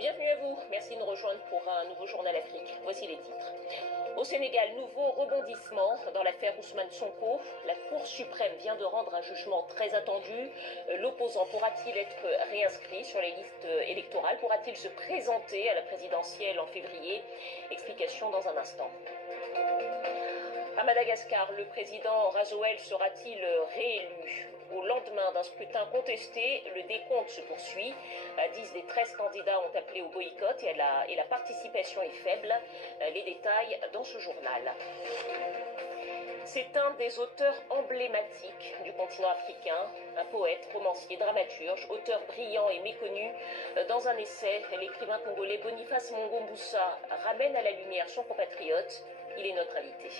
Bienvenue à vous, merci de nous rejoindre pour un nouveau Journal Afrique. Voici les titres. Au Sénégal, nouveau rebondissement dans l'affaire Ousmane Sonko. La Cour suprême vient de rendre un jugement très attendu. L'opposant pourra-t-il être réinscrit sur les listes électorales? Pourra-t-il se présenter à la présidentielle en février? Explication dans un instant. À Madagascar, le président Razoel sera-t-il réélu? Au lendemain d'un scrutin contesté, le décompte se poursuit. 10 des 13 candidats ont appelé au boycott et la participation est faible. Les détails dans ce journal. C'est un des auteurs emblématiques du continent africain, un poète, romancier, dramaturge, auteur brillant et méconnu. Dans un essai, l'écrivain congolais Boniface Mungombusa ramène à la lumière son compatriote. Il est notre invité.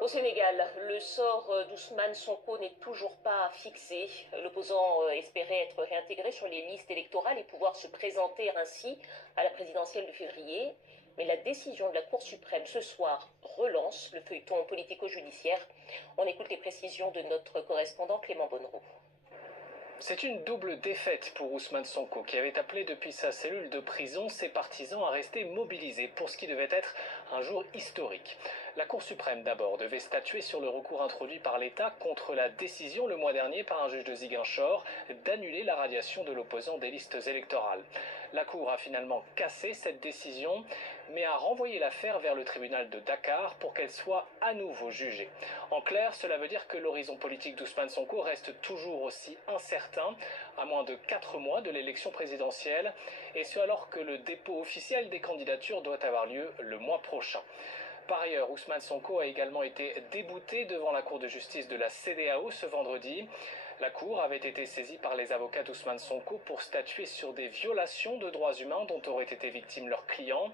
Au Sénégal, le sort d'Ousmane Sonko n'est toujours pas fixé. L'opposant espérait être réintégré sur les listes électorales et pouvoir se présenter ainsi à la présidentielle de février. Mais la décision de la Cour suprême ce soir relance le feuilleton politico-judiciaire. On écoute les précisions de notre correspondant Clément Bonnereau. C'est une double défaite pour Ousmane Sonko qui avait appelé depuis sa cellule de prison ses partisans à rester mobilisés pour ce qui devait être un jour historique. La Cour suprême d'abord devait statuer sur le recours introduit par l'État contre la décision le mois dernier par un juge de Ziguinchor d'annuler la radiation de l'opposant des listes électorales. La Cour a finalement cassé cette décision mais a renvoyé l'affaire vers le tribunal de Dakar pour qu'elle soit à nouveau jugée. En clair, cela veut dire que l'horizon politique d'Ousmane Sonko reste toujours aussi incertain à moins de 4 mois de l'élection présidentielle, et ce alors que le dépôt officiel des candidatures doit avoir lieu le mois prochain. Par ailleurs, Ousmane Sonko a également été débouté devant la Cour de justice de la CEDEAO ce vendredi. La Cour avait été saisie par les avocats d'Ousmane Sonko pour statuer sur des violations de droits humains dont auraient été victimes leurs clients.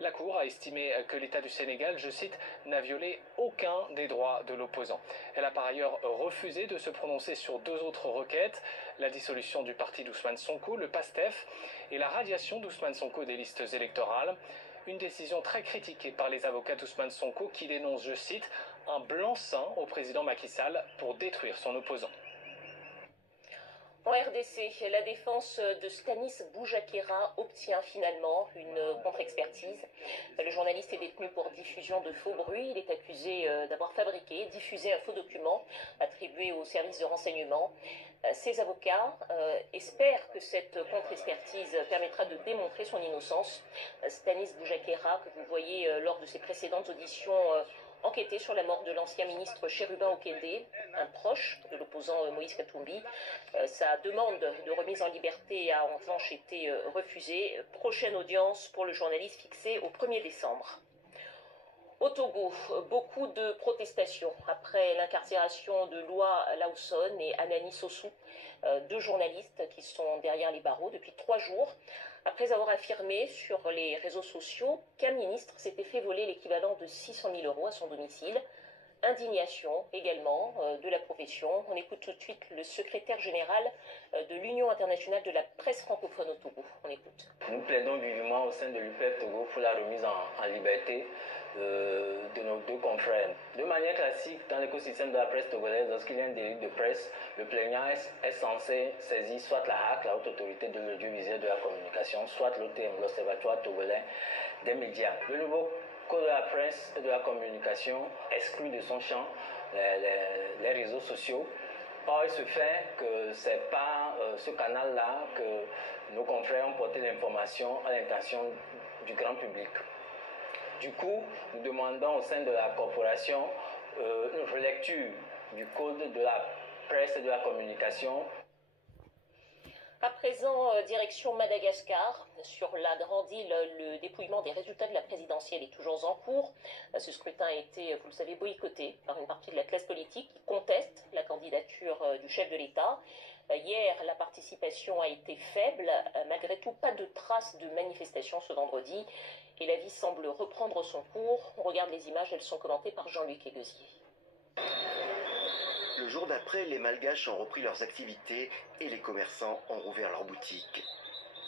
La Cour a estimé que l'État du Sénégal, je cite, n'a violé aucun des droits de l'opposant. Elle a par ailleurs refusé de se prononcer sur 2 autres requêtes, la dissolution du parti d'Ousmane Sonko, le PASTEF, et la radiation d'Ousmane Sonko des listes électorales. Une décision très critiquée par les avocats d'Ousmane Sonko qui dénoncent, je cite, un blanc-seing au président Macky Sall pour détruire son opposant. En RDC, la défense de Stanis Boujakera obtient finalement une contre-expertise. Le journaliste est détenu pour diffusion de faux bruits. Il est accusé d'avoir fabriqué, diffusé un faux document attribué au service de renseignement. Ses avocats espèrent que cette contre-expertise permettra de démontrer son innocence. Stanis Boujakera, que vous voyez lors de ses précédentes auditions, enquêté sur la mort de l'ancien ministre Chérubin Okende, un proche de l'opposant Moïse Katumbi. Sa demande de remise en liberté a en revanche été refusée. Prochaine audience pour le journaliste fixée au 1er décembre. Au Togo, beaucoup de protestations après l'incarcération de Loa Lawson et Anani Sossou, 2 journalistes qui sont derrière les barreaux depuis 3 jours, après avoir affirmé sur les réseaux sociaux qu'un ministre s'était fait voler l'équivalent de 600 000 € à son domicile. Indignation également de la profession. On écoute tout de suite le secrétaire général de l'Union internationale de la presse francophone au Togo. On écoute. Nous plaidons vivement au sein de l'UPF Togo pour la remise en liberté de nos 2 confrères. De manière classique, dans l'écosystème de la presse togolaise, lorsqu'il y a un délit de presse, le plaignant est censé saisir soit la HAC, la haute autorité de l'audiovisuel de la communication, soit l'OTM, l'Observatoire togolais des médias. Le nouveau Code de la presse et de la communication exclut de son champ les réseaux sociaux. Or, il se fait que ce n'est pas ce canal-là que nos confrères ont porté l'information à l'intention du grand public. Du coup, nous demandons au sein de la corporation une relecture du Code de la presse et de la communication. À présent, direction Madagascar. Sur la grande île, le dépouillement des résultats de la présidentielle est toujours en cours. Ce scrutin a été, vous le savez, boycotté par une partie de la classe politique qui conteste la candidature du chef de l'État. Hier, la participation a été faible. Malgré tout, pas de traces de manifestation ce vendredi. Et la vie semble reprendre son cours. On regarde les images, elles sont commentées par Jean-Luc Eguesier. Le jour d'après, les Malgaches ont repris leurs activités et les commerçants ont rouvert leurs boutiques.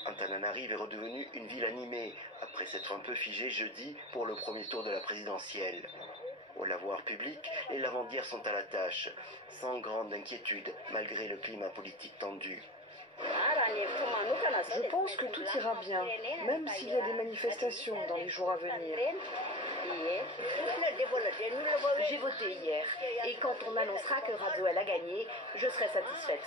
Antananarive est redevenue une ville animée, après s'être un peu figée jeudi pour le premier tour de la présidentielle. Au lavoir public, les lavandières sont à la tâche, sans grande inquiétude, malgré le climat politique tendu. Je pense que tout ira bien, même s'il y a des manifestations dans les jours à venir. J'ai voté hier, et quand on annoncera que Rajoel a gagné, je serai satisfaite.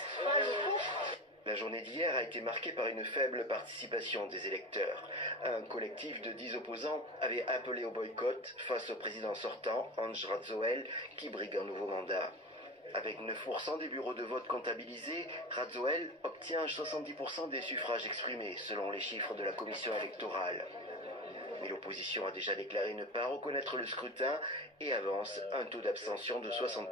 La journée d'hier a été marquée par une faible participation des électeurs. Un collectif de 10 opposants avait appelé au boycott face au président sortant, Andry Rajoel, qui brigue un nouveau mandat. Avec 9% des bureaux de vote comptabilisés, Rajoel obtient 70% des suffrages exprimés, selon les chiffres de la commission électorale. Mais l'opposition a déjà déclaré ne pas reconnaître le scrutin et avance un taux d'abstention de 60%.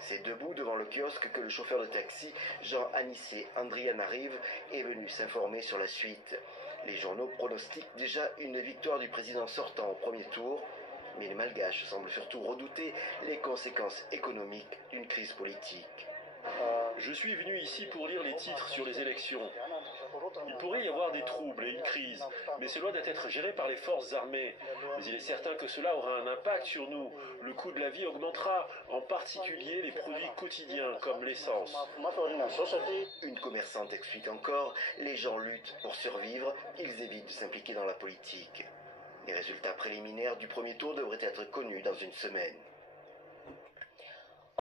C'est debout devant le kiosque que le chauffeur de taxi, Jean Anissé Andrianarive, est venu s'informer sur la suite. Les journaux pronostiquent déjà une victoire du président sortant au premier tour, mais les Malgaches semblent surtout redouter les conséquences économiques d'une crise politique. Je suis venu ici pour lire les titres sur les élections. Il pourrait y avoir des troubles et une crise, mais cela doit être géré par les forces armées. Mais il est certain que cela aura un impact sur nous. Le coût de la vie augmentera, en particulier les produits quotidiens comme l'essence. Une commerçante explique encore, les gens luttent pour survivre, ils évitent de s'impliquer dans la politique. Les résultats préliminaires du premier tour devraient être connus dans une semaine.